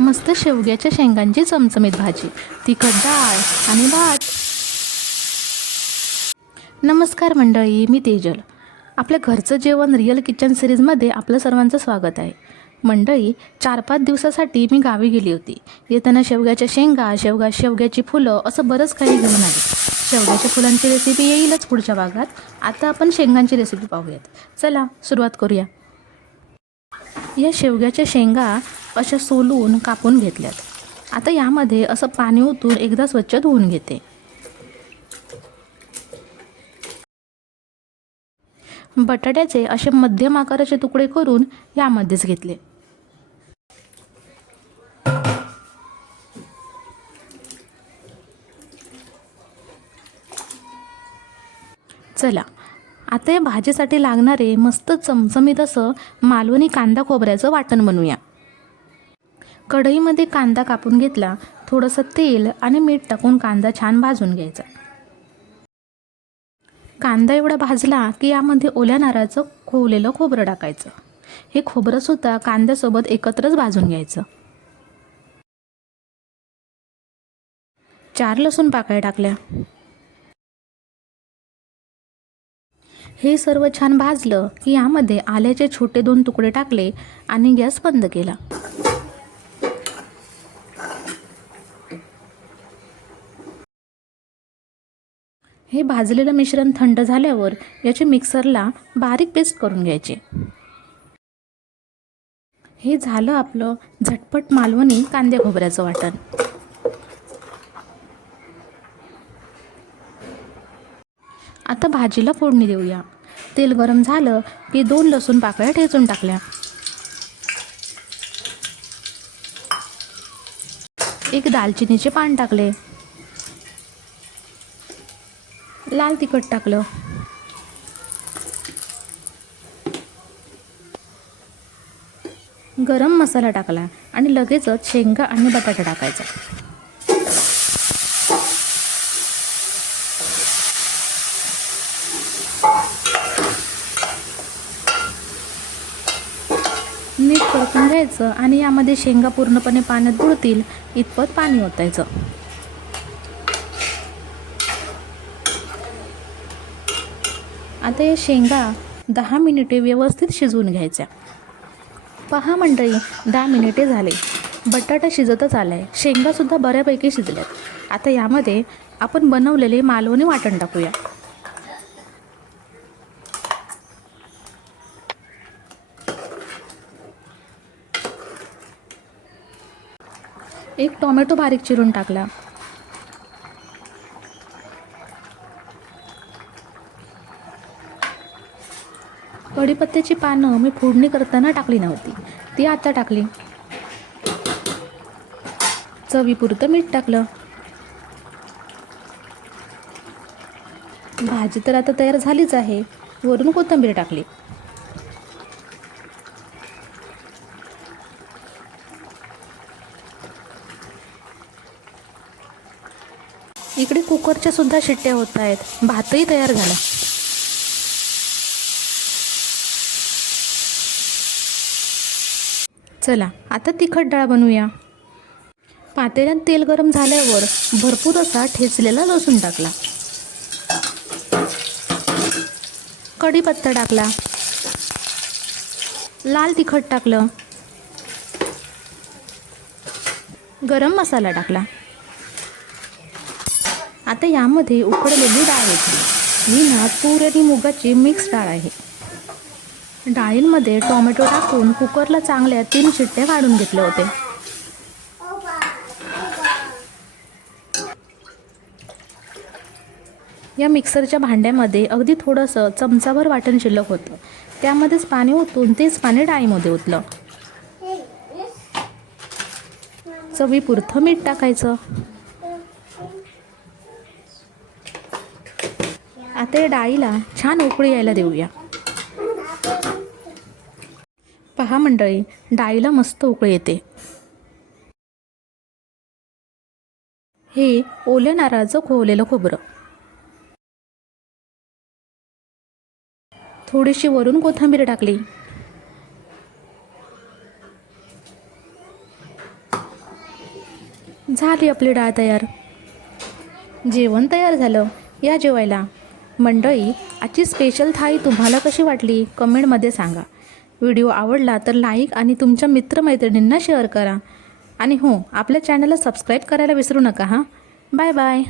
मस्त शेवग्याच्या शेंगांची चमचमीत भाजी, तिखट डाळ आणि भात. नमस्कार मंडळी, मी तेजल. आपल्या घरचं जेवण रिअल किचन सिरीजमध्ये आपलं सर्वांचं स्वागत आहे. मंडळी, 4-5 दिवसासाठी मी गावी गेली होती. येताना शेवग्याच्या शेंगा, शेवग्याची फुलं असं बरंच काही घेऊन आले. शेवग्याच्या फुलांची रेसिपी येईलच पुढच्या भागात. आता आपण शेंगांची रेसिपी पाहूयात. चला सुरुवात करूया. या शेवग्याच्या शेंगा अशा सोलून कापून घेतल्यात. आता यामध्ये असं पाणी ओतून एकदा स्वच्छ धुवून घेते. बटाट्याचे असे मध्यम आकाराचे तुकडे करून यामध्येच घेतले. चला आता या भाजीसाठी लागणारे मस्त चमचमीत असं मालवणी कांदा खोबऱ्याचं वाटण बनवूया. कढईमध्ये कांदा कापून घेतला. थोडंसं तेल आणि मीठ टाकून कांदा छान भाजून घ्यायचा. कांदा एवढा भाजला की यामध्ये ओल्या नारळाचं खोवलेलं खोबरं टाकायचं. हे खोबरं सुद्धा कांद्यासोबत एकत्रच भाजून घ्यायचं. 4 लसूण पाकळ्या टाकल्या. हे सर्व छान भाजलं की यामध्ये आल्याचे छोटे 2 तुकडे टाकले आणि गॅस बंद केला. हे भाजलेलं मिश्रण थंड झाल्यावर याचे मिक्सरला बारीक पेस्ट करून घ्यायचे. हे झालं आपलं झटपट मालवणी कांदे खोबऱ्याचं वाटण. आता भाजीला फोडणी देऊया. तेल गरम झालं की 2 लसूण पाकळ्या ठेचून टाकल्या. 1 दालचिनीचे पान टाकले. लाल तिखट टाकलं. गरम मसाला टाकला आणि लगेचच शेंगा आणि बटाटा टाकायचा. मीठ परतून घ्यायचं आणि यामध्ये शेंगा पूर्णपणे पाण्यात बुडतील इतपत पाणी ओतायचं. आता या शेंगा 10 मिनिटे व्यवस्थित शिजवून घ्यायच्या. पहा मंडळी, 10 मिनिटे झाले. बटाटा शिजतच आलाय. शेंगासुद्धा बऱ्यापैकी शिजल्यात. आता यामध्ये आपण बनवलेले मालवणी वाटण टाकूया. एक टोमॅटो बारीक चिरून टाकला. कढीपत्त्याची पानं मी फोडणी करताना टाकली नव्हती, ती आता टाकली. चवीपुरतं मीठ टाकलं. भाजी तर आता तयार झालीच आहे. वरून कोथिंबीर टाकली. इकडे कुकरच्या सुद्धा शिट्ट्या होत आहेत. भातही तयार झाला. चला आता तिखट डाळ बनवूया. पातेल्यात तेल गरम झाल्यावर भरपूर असा ठेचलेला लसूण टाकला. कढीपत्ता टाकला. लाल तिखट टाकलं. गरम मसाला टाकला. आता यामध्ये उकडलेली डाळ घेतली. ही ना तूर आणि मुगाची मिक्स डाळ आहे. डाळींमध्ये टोमॅटो टाकून कुकरला चांगल्या 3 शिट्ट्या काढून घेतले होते. या मिक्सरच्या भांड्यामध्ये अगदी थोडंसं चमचाभर वाटण शिल्लक होतं. त्यामध्येच पाणी ओतून तेच पाणी डाळीमध्ये ओतलं. चवीपुरतं मीठ टाकायचं. आता या डाळीला छान उकळी यायला देऊया. पहा मंडळी, डाळीला मस्त उकळी येते. हे ओल्या नारळाचं खोवलेलं खोबरं. थोडीशी वरून कोथिंबीर टाकली. झाली आपली डाळ तयार. जेवण तयार झालं, या जेवायला. मंडळी, आजची स्पेशल थाळी तुम्हाला कशी वाटली कमेंटमध्ये सांगा. व्हिडिओ आवडला तर लाईक आणि तुमच्या मित्रमैत्रिणींना शेअर करा. आणि हो, आपल्या चॅनलला सबस्क्राईब करायला विसरू नका हां. Bye bye.